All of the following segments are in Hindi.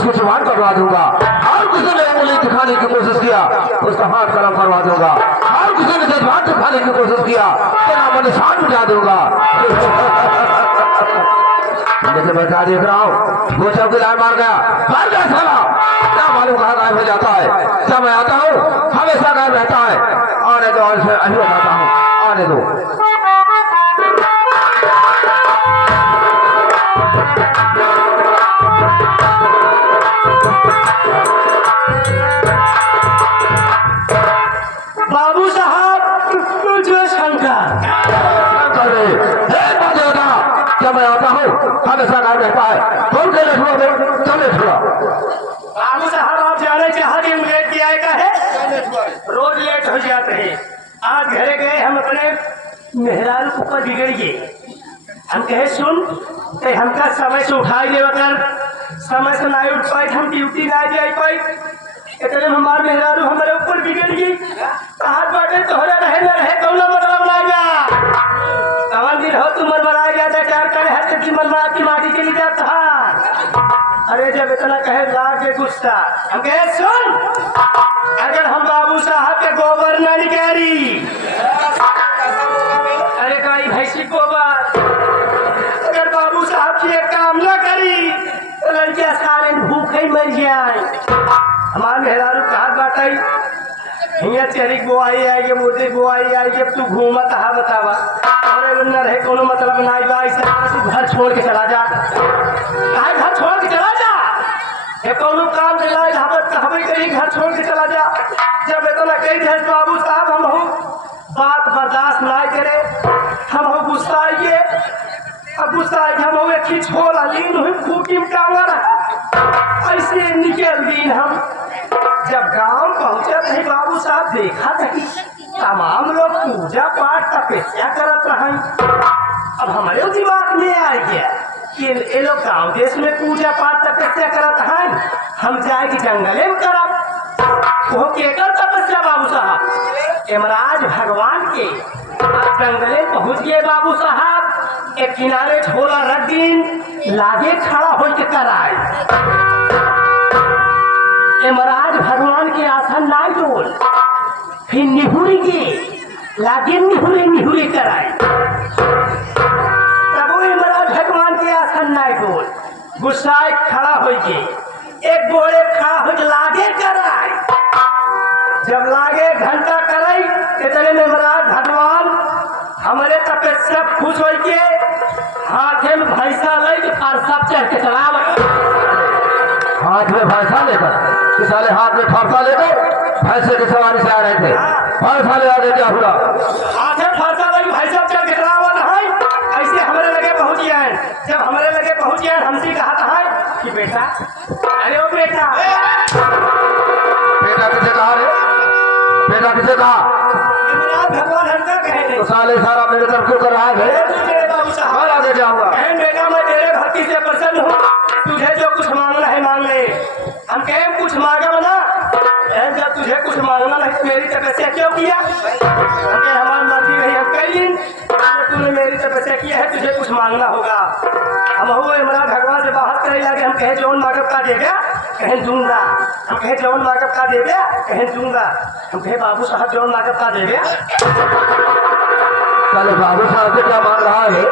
उसकी जुबान कटवा दूंगा। और किसी ने उंगली दिखाने की कोशिश किया उसका हाथ कलम करवा दूंगा। और किसी ने जज्बात दिखाने की कोशिश किया तो नाम निशान मिटा दूंगा। लेकिन मैं क्या देख रहा हूँ, वो चौकीदार मार गया साला। क्या मालूम कहाँ गायब हो जाता है। जब मैं आता हूँ हमेशा गायब रहता है। आने दो, और से अभी बताता हूँ, आने दो। बाबू साहब तुझे शंकर जब मैं आता हूँ हमेशा गायब रहता है। कौन चले चले छोड़ा। बाबू साहब आप जाने चाहते लेट किया का है, रोज लेट हो जाते हैं। आज घरे गए हम अपने मेहरारू ऊपर बिगड़ गए। हम कहे सुन ते हमका समय से उठाई दे समय से ना उठ पाए, हम ड्यूटी ना जाए पाए। इतने हमारे मेहरारू हमारे ऊपर बिगड़ गई। कहा बाटे तोहरा रहे न रहे कौन मतलब ना गया। कवन दिन हो तुम मरमरा गया था, चार करे है तो मरमरा की माटी के लिए जाता है। अरे जब इतना कहे लाग के गुस्सा, हम कहे सुन अगर हम बाबू साहब के गोबर न निकाली, अरे गाय भैंसी गोबर अगर बाबू साहब की एक काम न करी तो लड़कियां सारे भूखे मर जाए। हमारे मेहरारू कहा बाटाई हिया चेरी बोआई आएगी, मोदी बोआई आएगी, अब तू घूमा कहा बतावा। अरे न रहे कोनो मतलब ना आएगा, तू घर छोड़ के चला जा। कहा घर छोड़ के चला जा, ये कोनो काम दिलाए हमें कहीं घर छोड़ के चला जा। जब इतना कही थे बाबू साहब हम हो बात बर्दाश्त ना करे, हम हो गुस्सा आइए। अब गुस्सा आए हम हो एक छोला लीन हुई फूकी में टांगा रहा, ऐसे निकल दिन हम। जब गांव पहुंचा थे बाबू साहब देखा था तमाम लोग पूजा पाठ तपस्या करत रहे। अब हमारे दिमाग में आ गया कि ये लोग गांव देश में पूजा पाठ तपस्या करत हैं, हम जाएगी जंगले में करब। वो केकर तपस्या बाबू साहब, यमराज भगवान के। आप जंगले पहुंच गए बाबू साहब, एक किनारे झोला रख दिन लागे खड़ा हो के कराए। यमराज भगवान के आसन ना डोल, फिर निहुरी के लागे निहुरे कराए। तब वो यमराज भगवान के आसन ना डोल, गुस्साए खड़ा हो गए, एक बोले खड़ा हो लागे कराए। जब लागे घंटा कराई इतने में यमराज भगवान हमारे तपस्या खुश हो के हाथे में भैंसा ले और सब चढ़ के चलावे। हाथ में भैंसा लेकर साले हाथ में फरसा लेकर भैंसे की सवारी से आ रहे थे। भैंसा ले आगे क्या हुआ, हाथे फरसा ले भैंसा चढ़ के चलावा है। ऐसे हमारे लगे पहुंच गए। जब हमारे लगे पहुंच गए हमसे कहा है कि बेटा, अरे ओ बेटा, बेटा किसे कहा रे, बेटा किसे कहा। भगवान हमका कहे तो साले सारा मेरे तरफ क्यों कर रहा है। और आगे क्या हुआ। बेटा मैं तेरे भक्ति से प्रसन्न हूँ, तुझे जो कुछ मांगना है मांग ले। हम कहे कुछ मांगा बना, जब तुझे कुछ मांगना नहीं तो मेरी तपस्या क्यों किया। हमारी मर्जी नहीं हम कहीं, तूने मेरी तपस्या किया है तुझे कुछ मांगना होगा। हम हुए हमारा भगवान से बाहर करे लगे। हम कहे जौन मांगब का देगा, कहें दूंगा। हम कहे जौन मांगब का देगा, कहें दूंगा। हम कहे बाबू साहब जौन मांगब का देगा। चलो बाबू साहब से क्या मांग रहा है,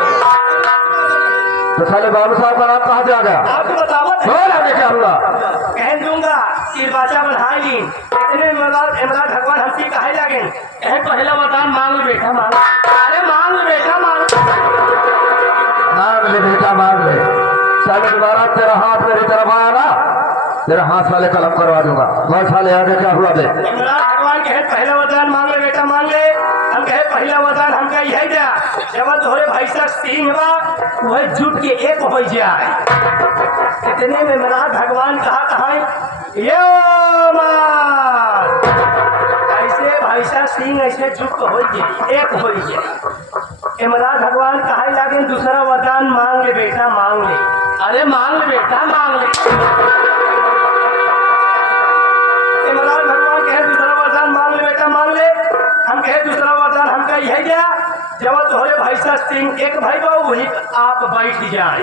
तो साले बाबू साहब का नाम कहाँ से आ गया। आपको बताओ आगे क्या हुआ। कहें दूंगा तीर बाचा बढ़ाई। इतने इमरान भगवान हमसे कहे लगे, कहे पहला वरदान मांग बेटा मांग। अरे मांग बेटा मांग ले बेटा मांग ले। साले दोबारा तेरा हाथ मेरी तरफ आया ना, तेरा हाथ वाले कलम करवा दूंगा। बहुत साले आगे क्या हुआ। इमरान भगवान कहे पहला वरदान मांग ले बेटा मांग ले। हम कहे पहला वरदान हमका यही दिया, जब तोहरे भैंसा सिंह बा वह जुट के एक हो जाए। इतने में इमरान भगवान कहा यो ऐसे भैंसा सिंह ऐसे जुट हो जाए, एक हो जाए। इमरान भगवान कहे लगे दूसरा वरदान मांग ले बेटा मांग ले। अरे मांग ले बेटा मांग ले। इमरान भगवान कहे दूसरा वरदान मांग ले बेटा मांग ले। हम कहे दूसरा वरदान हमका यही गया, जब तोहरे भैंसा सिंह एक भाई बा वही आप बैठ जाए।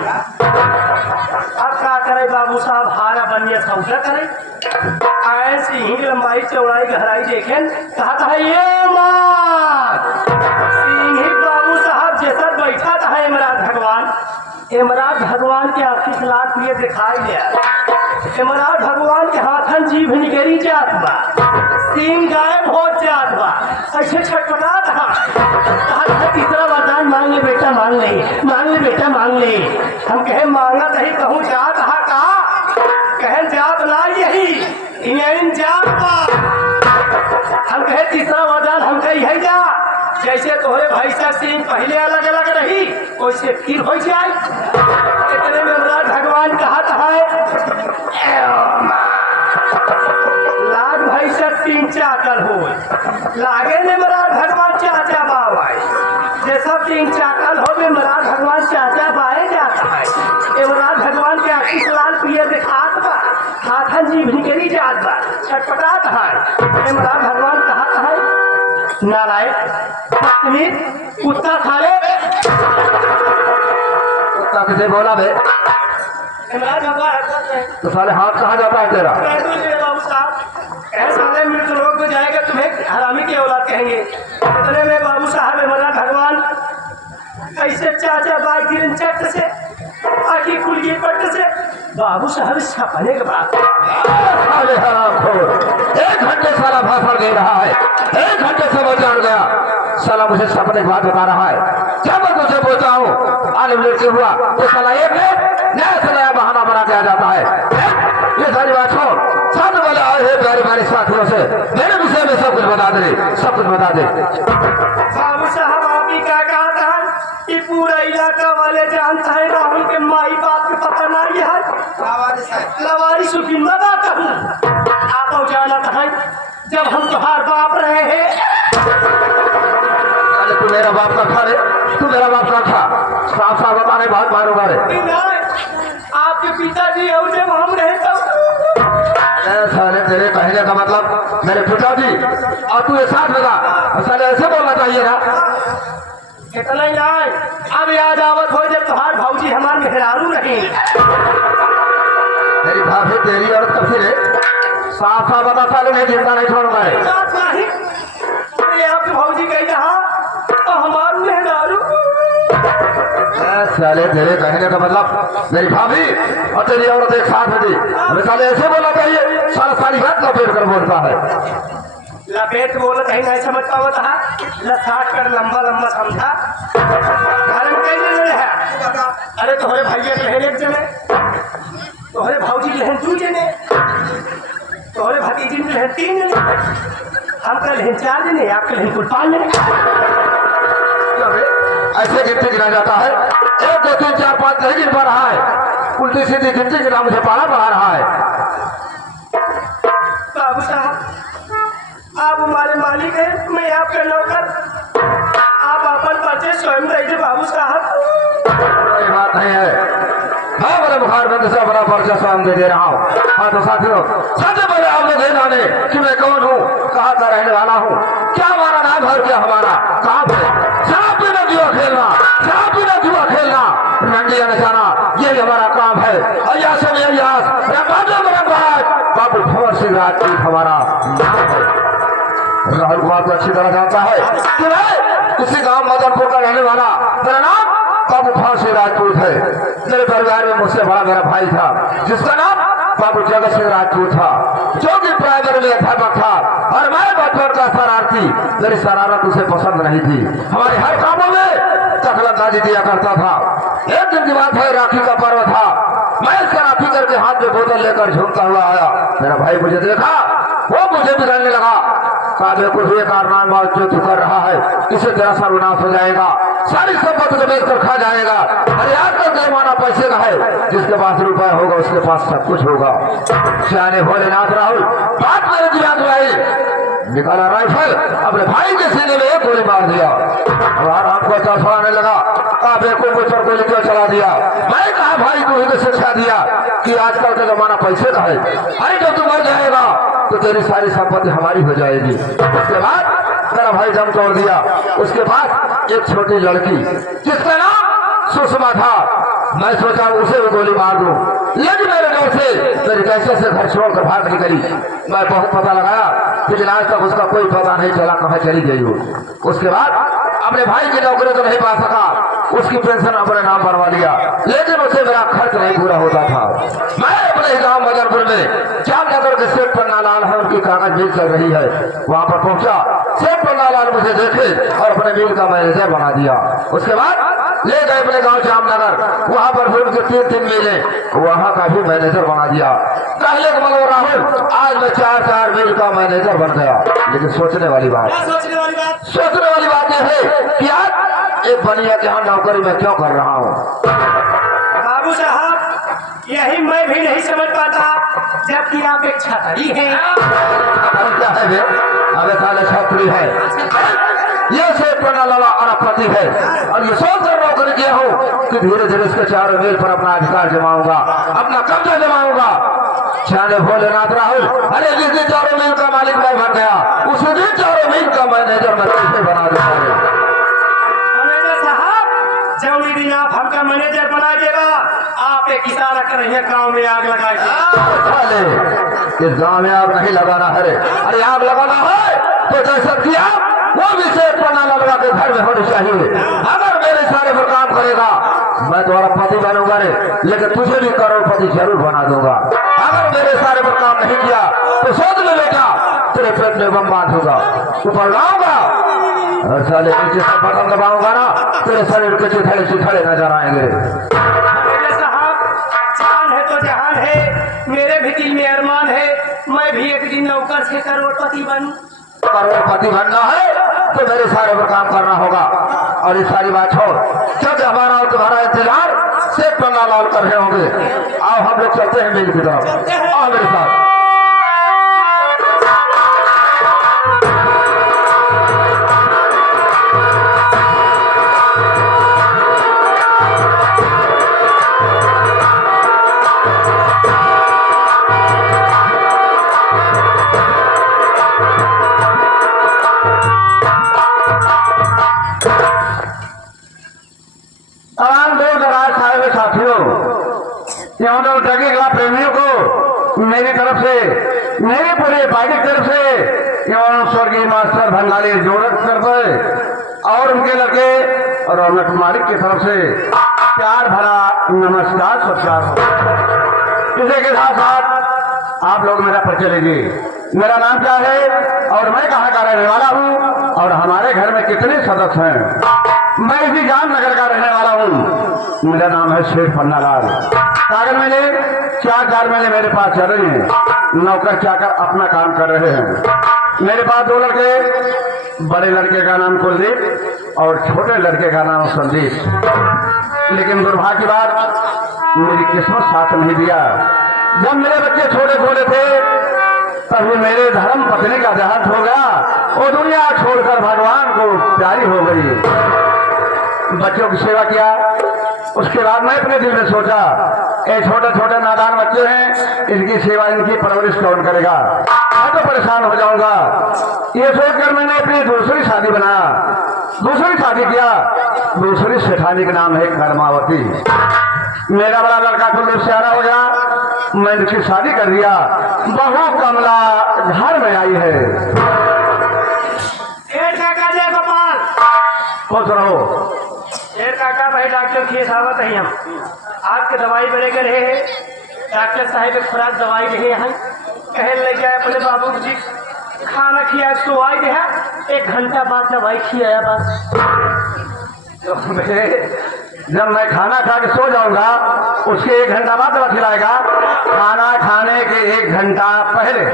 अब क्या करे बाबू साहब, हारा बनिया सौदा करे। ऐसे ही लंबाई चौड़ाई गहराई देखें, कहा है ये मार सिंह ही बाबू साहब जैसा बैठा था इमरान भगवान। इमरान भगवान के आखिर लाख ये दिखाई दिया। इमरान भगवान के हाथन जीभ निकली जात बा, सींग गायब हो जात बा, ऐसे छटपटा था। कहा तीसरा वरदान मांग ले बेटा, मांग ले, मांग ले बेटा, मांग ले। हम कहे मांगा नहीं, कहूँ जात हा का, कहे जात ना यही इन जात बा। हम कहे तीसरा वरदान हम कही है जा, जैसे तोहरे भाई साहब सिंह पहले अलग अलग रही वैसे फिर हो जाए। इतने में इमरान भगवान कहा लाग भाई साहब सिंह चाकल हो लागे ने इमरान भगवान चाचा बाबाई जैसा सिंह चाकल हो में इमरान भगवान चाचा बाए जाता है। इमरान भगवान के आखिर लाल पिए दिखात बा, हाथन जीभ निकली जात बा, छटपटात है। इमरान भगवान कहा है नारायण कुत्ता खा ले। कुत्ता किसे बोला बे? इमरान भगवान तो साले हाथ कहाँ जाता है तेरा? बाबू साहब ऐसा मृत लोग तो जाएगा, तुम्हें हरामी की औलाद कहेंगे। इतने में बाबू साहब इमरान भगवान ऐसे चाचा बाई गिरन चट से आखिर खुल गई पट से बाबू साहब छपने के बाद साले हरामखोर, 1 घंटे साला भाषण दे रहा है, 1 घंटे से वो जान गया साला मुझे सपने की बात बता रहा है। जब मैं तुझे बोलता हूँ आने लड़के हुआ तो साला एक नया सलाया बहाना बना के आ जाता है। ये सारी बात छोड़, साथ वाले आए हैं प्यारे प्यारे साथियों से मेरे विषय में सब कुछ बता दे, सब कुछ बता दे। बाबू साहब आप ही क्या कहा था कि पूरा इलाका वाले जानता है राहुल के माई बाप के पता नहीं है, लवारी सुखिन बात आप जाना था जब हम तुम्हार बाप रहे हैं। अरे तू मेरा बाप का खा रे, तू मेरा बाप का खा, साफ साफ बता रहे, बहुत मारूंगा रे। आपके पिताजी और जब हम रहे तब साले तेरे कहने का मतलब मेरे पिताजी और तू एक साथ लगा, साले ऐसे बोलना चाहिए ना। इतना ही आए अब याद आवत हो जब तुम्हार भाऊजी हमारे मेहरारू रहे। मेरी भाभी तेरी और कब से साफ साफ बता, साले नहीं जिंदा नहीं छोड़ूंगा रे। आपके भाऊजी कही रहा तो हमारे मेहरारू। साले तेरे कहने का मतलब मेरी भाभी और तेरी औरत एक साथ में थी, हमें साले ऐसे बोलना चाहिए, सारा सारी बात लपेट कर बोलता है। लपेट बोल कहीं नहीं समझता होता है, लसाट कर लंबा लंबा समझा। घर में कई जने है, अरे तोहरे भैया लहन 1 जने, तोहरे भाऊजी लहन 2 जने, तोहरे भतीजी लहन 3 जने, हम कल लहन 4 जने, आपके लहन कुल 5 जने। ऐसे गिनती गिना जाता है, 1 2 3 4 5 नहीं गिन पा रहा है, उल्टी सीधी गिनती गिना मुझे पाला बढ़ा रहा है। बाबू साहब आप हमारे मालिक हैं, मैं आपका नौकर, आप अपन परिचय स्वयं दीजिए बाबू साहब। कोई बात नहीं है, मैं बड़े बुखार में दूसरा बड़ा परिचय स्वयं दे रहा हूँ। हाँ तो साथियों, सबसे पहले आप लोग जाने कि मैं कौन हूँ, कहाँ का रहने वाला हूँ, क्या हमारा नाम है, क्या हमारा काम है। शराब पीना जुआ खेलना, शराब पीना जुआ खेलना, नंडिया नचाना, यही हमारा काम है। अय्यास में अय्यास, बाबू भंवर सिंह राजपूत हमारा नाम है। राहुल कुमार को अच्छी तरह जानता है कि मैं किसी गांव मदनपुर का रहने वाला, मेरा नाम बाबू भंवर सिंह राजपूत है। मेरे परिवार में मुझसे बड़ा मेरा भाई था जिसका नाम बाबू जगत सिंह राजपूत था, जो कि प्राइमरी में अध्यापक था, और मैं बचपन का शरारती, मेरी शरारत उसे पसंद नहीं थी, हमारे हर कामों में दखलंदाजी दिया करता था। एक दिन की बात है, राखी का पर्व था, मैं शराबी करके हाथ में बोतल लेकर झूमता हुआ आया। मेरा भाई मुझे देखा, वो मुझे भी रहने लगा, कहा देखो ये कारनामा जो तू कर रहा है इसे तेरा सर्वनाश हो जाएगा, सारी संपत्ति को बेचकर खा जाएगा। अरे आजकल का जमाना पैसे का है, जिसके पास रुपया होगा उसके पास सब कुछ होगा। सियाने भोलेनाथ राहुल बात मेरे दिमाग में आई, निकाला राइफल, अपने भाई के सीने में 1 गोली मार दिया और आपको चौंकाने लगा। कहा बेको मुझ गोली क्यों चला दिया? मैं कहा भाई तू ही शिक्षा दिया कि आजकल का जमाना पैसे का है, अरे जब तू मर जाएगा तो तेरी सारी संपत्ति हमारी हो जाएगी। उसके बाद मेरा भाई दम तोड़ दिया। उसके बाद एक छोटी लड़की जिसका नाम सुषमा था, मैं सोचा उसे भी गोली मार दूं, लेकिन मेरे डर से मेरी कैसे से घर छोड़कर भाग निकली। मैं बहुत पता लगाया, लेकिन आज तक उसका कोई पता नहीं चला कहाँ चली गई हो। उसके बाद अपने भाई की नौकरी तो नहीं पा सका, उसकी पेंशन अपने नाम बनवा लिया, लेकिन उसे मेरा खर्च नहीं पूरा होता था। मैं अपने गांव मदनपुर में जामनगर के सेठ पन्नालाल है, उनकी कागज मिल चल रही है, वहां पर पहुंचा। सेठ पन्नालाल मुझे देखे और अपने मिल का मैनेजर बना दिया। उसके बाद ले गए अपने गांव जामनगर, वहां पर भी उनके 3 मिले, वहां का भी मैनेजर बना दिया। पहले बोलो राहुल, आज मैं 4 मिल का मैनेजर बन गया। लेकिन सोचने वाली बात यह है कि आज एक बनिया के यहाँ नौकरी में क्यों कर रहा हूँ। बाबू साहब, यही मैं भी नहीं समझ पाता, जबकि आप एक छात्री हैं। क्या है बे? अबे साले छात्री है, ये सेठ पन्नालाल अरबपति है, और ये सोच कर नौकरी किया हूँ कि धीरे धीरे इसके 4 मील पर अपना अधिकार जमाऊंगा, अपना कब्जा जमाऊंगा। जाने भोलेनाथ राहुल, अरे जिस दिन 4 मील का मालिक मैं बन गया, उसी दिन 4 मील का मैनेजर मैं कैसे बना दूंगा। मैनेजर साहब, जौनी दिन आप हमका मैनेजर बना देगा, आप एक इशारा कर रही है गाँव में आग लगाएंगे। इस गाँव में आग नहीं लगाना है, अरे आग लगाना है तो जैसा किया वो भी सेठ पन्नालाल लगा के घर में होनी चाहिए। अगर मेरे सारे पर काम करेगा मैं तुम्हारा पति बनूंगा रे, लेकिन तुझे भी करोड़पति जरूर बना दूंगा। अगर मेरे सारे पर काम नहीं किया तो सोच ले बेटा, तेरे पेट में बम बांधूंगा, ऊपर लाऊंगा और साले नीचे से बटन दबाऊंगा ना, तेरे शरीर के चिथड़े नजर आएंगे। मैनेजर साहब, जान है तो जहान है, मेरे भी दिल में अरमान है, मैं भी एक दिन नौकर से करोड़पति बनूं। करोड़पति बनना है तो मेरे सारे पर काम करना होगा। और ये सारी बात छोड़, क्योंकि हमारा और तुम्हारा इंतजार सेठ पन्नालाल कर रहे होंगे। आओ हम लोग चलते हैं मिल की तरफ, आओ मेरे साथ। ट्रकी कला प्रेमियों को मेरी तरफ से, मेरी पूरी पार्टी की तरफ से एवं स्वर्गीय मास्टर भंडारी जोड़क तरफ और उनके लड़के रौनक मालिक की तरफ से प्यार भरा नमस्कार सत्कार। इसी के साथ साथ आप लोग मेरा परिचय लीजिए। मेरा नाम क्या है और मैं कहाँ का रहने वाला हूँ और हमारे घर में कितने सदस्य हैं। मैं इसी जामनगर का रहने वाला हूँ। मेरा नाम है सेठ पन्नालाल। कागज मेले 4 महीने मेरे पास चल रही हैं, नौकर चाकर अपना काम कर रहे हैं। मेरे पास 2 लड़के, बड़े लड़के का नाम कुलदीप और छोटे लड़के का नाम संदीप। लेकिन दुर्भाग्य की बात, मेरी किस्मत साथ नहीं दिया। जब मेरे बच्चे छोटे थे तभी मेरे धर्म पत्नी का देहांत हो गया, वो दुनिया छोड़कर भगवान को प्यारी हो गई। बच्चों की सेवा किया, उसके बाद मैं अपने दिल में सोचा, ये छोटे नादान बच्चे हैं, इनकी सेवा इनकी परवरिश कौन करेगा, मैं तो परेशान हो जाऊंगा। ये सोचकर मैंने अपनी दूसरी शादी बनाया, दूसरी शादी किया। दूसरी सेठानी का नाम है कर्मावती। मेरा बड़ा लड़का कुलदीप सियारा हो गया, मैंने उसकी शादी कर दिया। बहू कमला घर में आई है। गोपाल खुश रहो। काका भाई, डॉक्टर की सावत है, हम आपके दवाई बड़े कर रहे हैं। डॉक्टर साहब एक खुराक दवाई रहे हैं, कहे लग जाए अपने बाबू जी खाना खिया तो आई दे, 1 घंटा बाद दवाई खिलाया बस। तो जब मैं खाना खा के सो जाऊंगा उसके 1 घंटा बाद दवा खिलाएगा, खाना खाने के 1 घंटा पहले।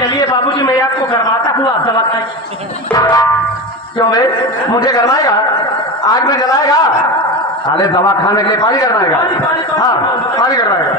चलिए बाबूजी, मैं आपको करवाता हूँ, आप दवा खाइए। क्यों भाई, मुझे करवाएगा? आग में जलाएगा? अरे दवा खाने के लिए पानी करवाएगा। हाँ, पानी करवाएगा।